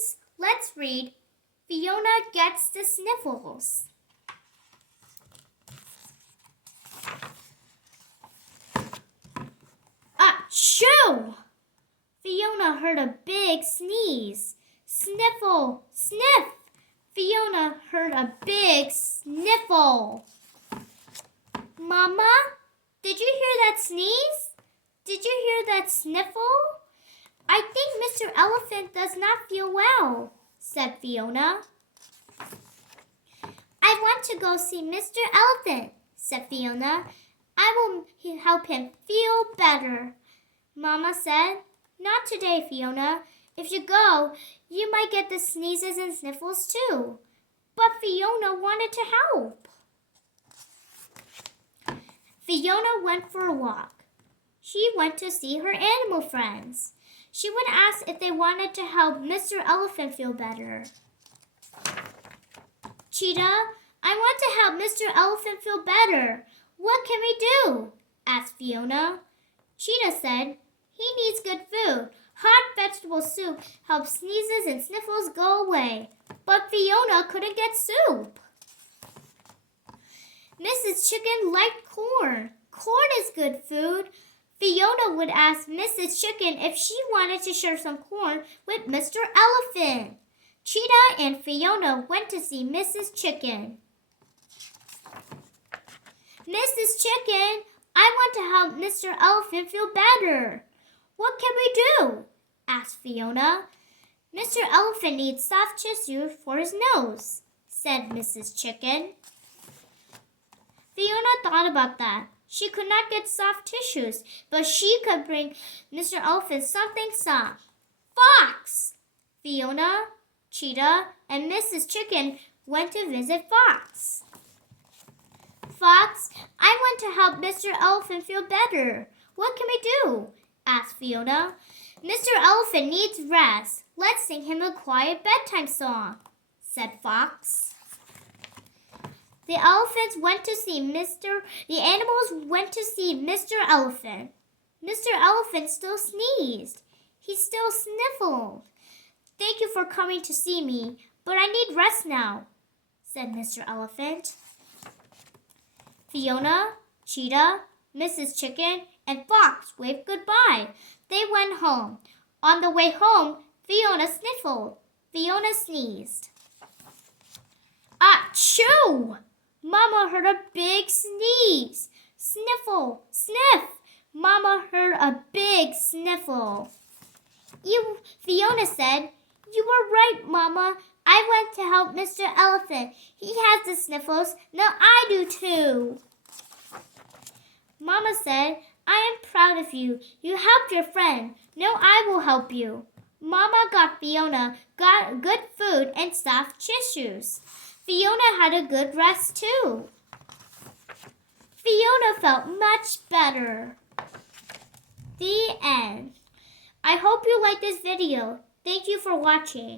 friends, let's read Fiona Gets the Sniffles. Achoo! Fiona heard a big sneeze. Sniffle, sniff! Fiona heard a big sniffle. Mama, did you hear that sneeze? Did you hear that sniffle? I think Mr. Elephant does not feel well, said Fiona. I want to go see Mr. Elephant, said Fiona. I will help him feel better. Mama said, not today, Fiona. If you go, you might get the sneezes and sniffles too. But Fiona wanted to help. Fiona went for a walk. She went to see her animal friends. She would ask if they wanted to help Mr. Elephant feel better. Cheetah, I want to help Mr. Elephant feel better. What can we do? Asked Fiona. Cheetah said, he needs good food. Hot vegetable soup helps sneezes and sniffles go away. But Fiona couldn't get soup. Mrs. Chicken liked corn. Corn is good food. Fiona would ask Mrs. Chicken if she wanted to share some corn with Mr. Elephant. Cheetah and Fiona went to see Mrs. Chicken. Mrs. Chicken, I want to help Mr. Elephant feel better. What can we do? Asked Fiona. Mr. Elephant needs soft tissue for his nose, said Mrs. Chicken. Fiona thought about that. She could not get soft tissues, but she could bring Mr. Elephant something soft. Fox! Fiona, Cheetah, and Mrs. Chicken went to visit Fox. Fox, I want to help Mr. Elephant feel better. What can we do? Asked Fiona. Mr. Elephant needs rest. Let's sing him a quiet bedtime song, said Fox. The animals went to see Mr. Elephant. Mr. Elephant still sneezed. He still sniffled. Thank you for coming to see me, but I need rest now, said Mr. Elephant. Fiona, Cheetah, Mrs. Chicken, and Fox waved goodbye. They went home. On the way home, Fiona sniffled. Fiona sneezed. Achoo! Mama heard a big sneeze. Sniffle, sniff. Mama heard a big sniffle. Fiona said, you were right, Mama. I went to help Mr. Elephant. He has the sniffles. Now I do too. Mama said, I am proud of you. You helped your friend. Now I will help you. Mama got Fiona good food and soft tissues. Fiona had a good rest too. Fiona felt much better. The end. I hope you liked this video. Thank you for watching.